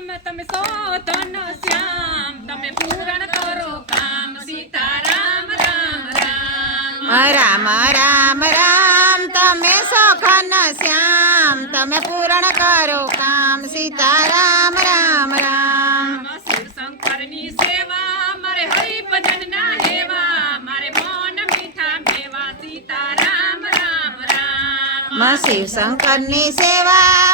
રામ તમે સો ધન શ્યામ. તમે પૂરણ કરો કામ સીતા રામ રામ. રામ રામ રામ. તમે સોખન શ્યામ. તમે પૂરણ કરો કામ સીતા રામ રામ. રામ શિવ શંકરની સેવા મારે હરિભજન ના હેવા. મારે મન મીઠા મેવા સીતા રામ રામ. શિવ શંકરની સેવા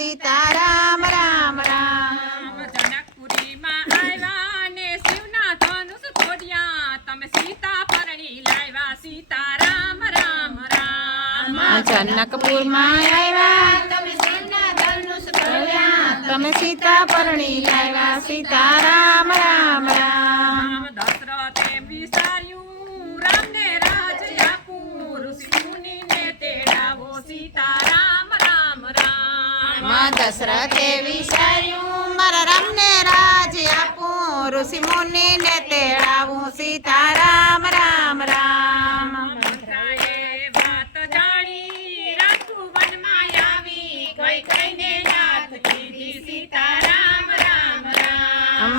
સીતારામ રામ રામ. જનકપુરીમાં આવ્યા ને શિવના ધનુષ તોડ્યા. તમે સીતા પરણી લાવ્યા. સીતારામ રામ રામ. જનકપુરમાં આવ્યા. તમે સેના ધનુષ તોડ્યા. તમે સીતા પરણી લાવ્યા. સીતારામ રામ રામ. માં દશરથે વિચાર્યું મારા રામને રાજ આપું ઋષિ મુનિને તેડાવું સીતારામ રામ રામ.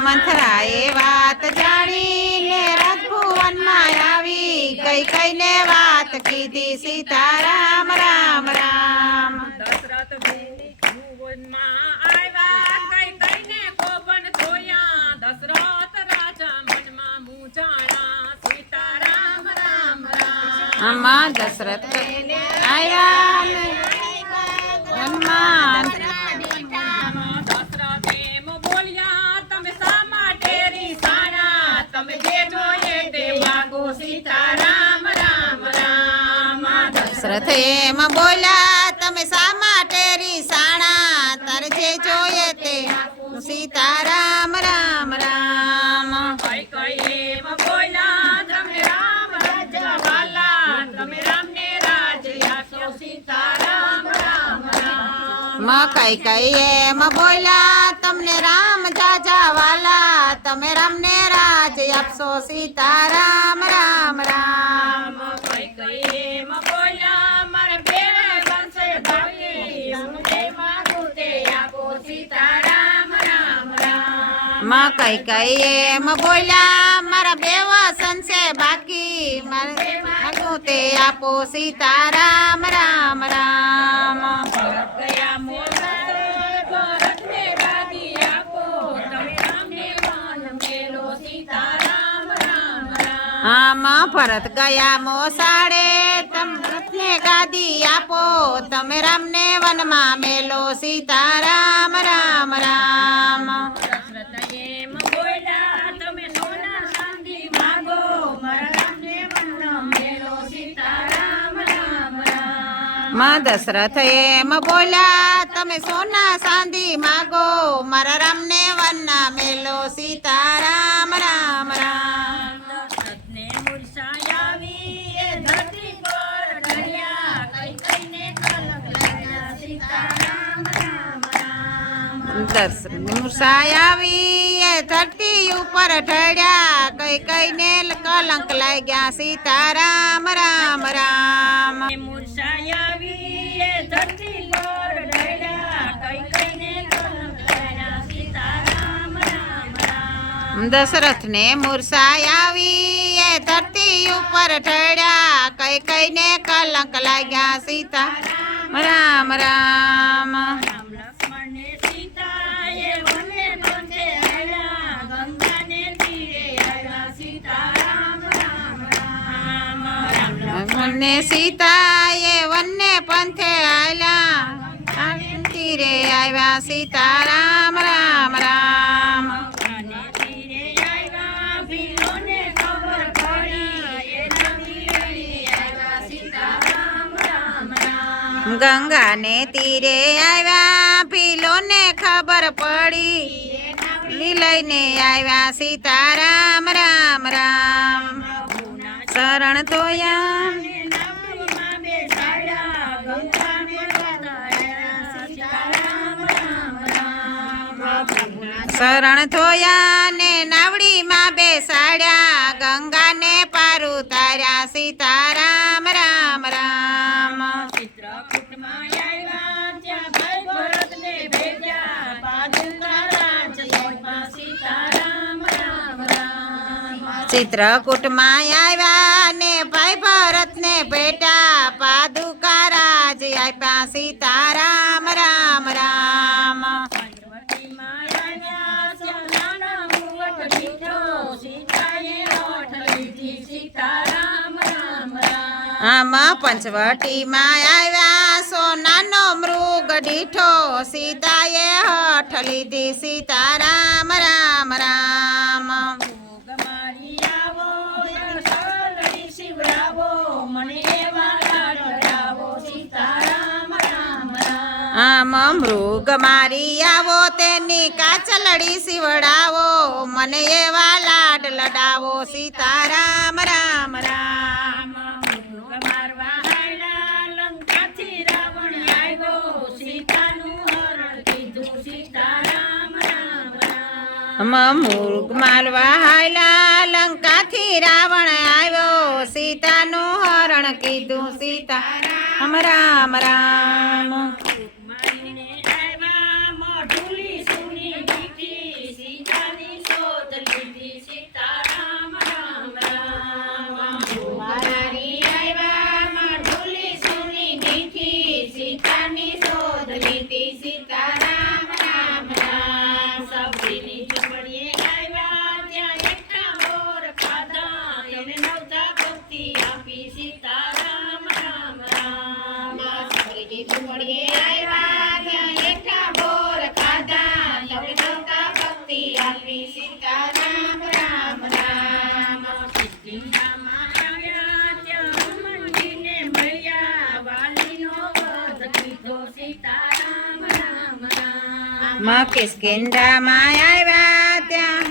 મંથરાએ વાત જાણી રાજુ માં આવી કઈ કઈ કઈને વાત કીધી સીતારામ રામ રામ દશરથ ભુવનમાં આવ્યા કઈ કઈને કોપન જોયા દશરથ રાજા મનમાં મૂંઝાણા સીતારામ રામ રામ આમાં દશરથ આયા ને. વનમાં દશરથ એમ બોલ્યા કઈ કઈ એમ બોલ્યા તમને રામ જાજા વાલા તમે રામને રાજ આપશો સીતારામ રામ રામ. કઈ કઈ એમ બોલ્યા મારે બેરે બનશે ભાગી હું જે તે આપો સીતારામ રામ રામ. માં કઈ કઈ એમ બોલ્યા મારા બે વસન છે બાકી મારે માગું તે આપો સીતારામ રામ રામ. ગયા આમાં ભરત ગયા મોસાડે તમને ગાદી આપો તમે રામને વનમાં મેલો સીતારામ રામ રામ. રામમાં દશરથ એમ બોલ્યા તમે સોના ચાંદી માગો મારા રામને વનના મેલો સીતારામ રામ રામ દશરથને મૂર્છા આવી એ ધરતી પર ઢળ્યા કઈ કઈને કલંક લાગ્યા સીતારામ રામ રામ દશરથ મુસાઈ આવી એ ધરતી ઉપર ઢળ્યા કઈ કઈને કલંક લાગ્યા સીતારામ રામ રામ એ મૂર્છા આવી ધરતી ઉપર ઢળ્યા. કઈ કઈને કલંક લાગ્યા સીતારામ રામ રામ. દશરથને મુરસાઈ આવી એ ધરતી ઉપર ઠડ્યા કઈ કઈને કલંક લાગ્યા સીતા રામ રામ રામ લક્ષ્મણને સીતાએ વને પંથે આવ્યા, ગંગાને તીરે આવ્યા, સીતારામ રામ રામ. રામ લક્ષ્મણ મને સીતાએ વન્ને પંથે આયલા. તીરે આવ્યા સીતારામ રામ રામ. તીરે આવ્યા, રામ રામ. ગંગાને તીરે આવ્યા ભીલોને ખબર પડી. લઈને આવ્યા સીતારામ રામ રામ શરણ તોયા. શરણ ધોયા ને નાવડીમાં બેસાડ્યા ચિત્રકૂટમાં આવ્યા ને ભાઈ ભરતને બેટા પાદુકા રાજ આપ્યા સીતારામ, રામ રામ આમાં રામ રામ. પંચવટીમાં આવ્યા સોનાનો મૃગ દીઠો સીતાએ હઠ લીધી સીતારામ, રામ રામ ભોગ મારી આવો, દર્શનની શિવડાવો. મને એવા લાડ લડાવો. સીતારામ રામ રામ. આમ મૃગ મારી આવો તેની કાચલડી સીવડાવો મને એવા લાડ લડાવો સીતારામ રામ રામ. મૃગ મારવા હાયલા લંકાથી રાવણ આવ્યો સીતાનું હરણ કીધું સીતા રામ રામ રામ મારીને આવ્યા, મોઢુલી સૂની દીઠી. સીતાની શોધ લીધી. સીતારામ રામ રામ. મારી આવ્યા માઢુલી સુની દીઠી સીતાની શોધ લીધી સીતારામ રામ રામ સબરીની ઝૂંપડીએ આવ્યા, ત્યાં એકઠા મોર ખાધા. એને નવતા ભક્તિ આપી. સીતારામ રામ રામ. સબરીની ઝૂંપડીએ આવ્યા ત્યાં એકઠા બોર ખાધા તમે નવતા ભક્તિ આપી સીતારામ રામ રામ સિદ્ધિંગામાં આવ્યા, ત્યાં હનુમાનજીને મળ્યા. વાલીનો વધ કીધો. સીતારામ રામ રામ. મકેશ કેન્દ્રમાં આવ્યા ત્યાં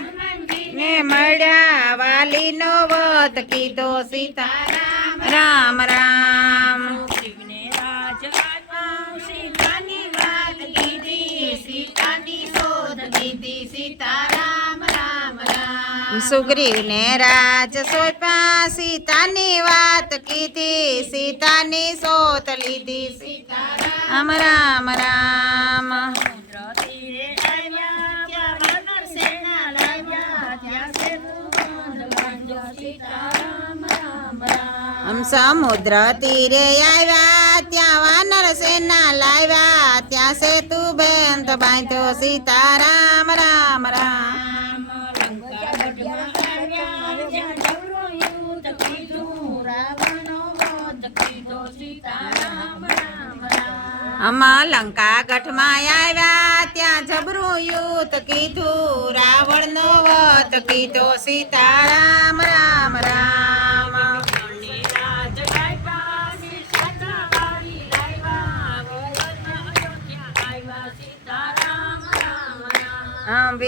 ને મળ્યા વાલીનો વધ કીધો સીતારામ રામ રામ શિવને રાજ આપ્યું, સીતાની વાત કીધી. સીતાની શોધ લીધી. સીતારામ રામ રામ. સુગ્રીવને રાજ સોંપ્યા સીતાની વાત કીધી સીતાની સોત લીધી સીતારામ રામ રામ સમુદ્ર તીરે આવ્યા, ત્યાં વાનર સેના લાવ્યા. ત્યાં સેતુ બંધ બાંધ્યો. સીતારામ રામ રામ. આમ સમુદ્ર તીરે આવ્યા, ત્યાં વાનર સેના લાવ્યા, ત્યાં સેતુ બેંત બાંધ્યો સીતારામ, રામ રામ રામ. આમાં લંકા ગઢમાં આવ્યા ત્યાં જબરું યુત કીધું રાવણનો વધ કીધો સીતારામ રામ રામ રાજ ગાયબા, સીતા વાળી લાવ્યા. વરદના અયોધ્યા આવ્યા. સીતારામ રામ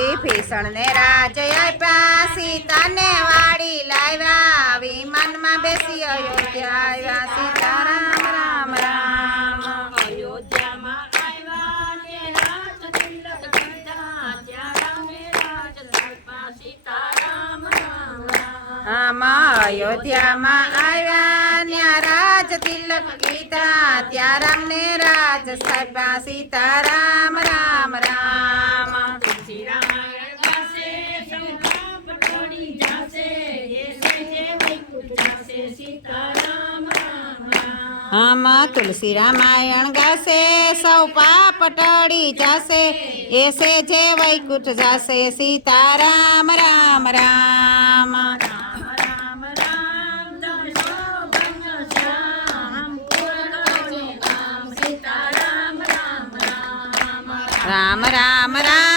સીતા ને આપ્યા વાડી લાવ્યા વિમાનમાં બેસી અયોધ્યા આવ્યા સીતારામ રામ રામ અયોધ્યામાં આવ્યા ને રાજ તિલક દીધા. ત્યાં રામે લાવ્યા. રામ રામ. આમાં અયોધ્યામાં આવ્યા ત્યાં રાજ તિલક કીધા ત્યાં રામને રાજ સાહેબા સીતારામ, રામ રામ રામ રામ. આમાં તુલસી રામાયણ ગાશે, સૌ પાપ ટળી જશે, એસે જે વૈકુંઠ જાશે, સીતારામ રામ રામ રામ રામ રામ દર્શો ભંગ શ્યામ પૂર્ણ કામ સીતારામ રામ રામ રામ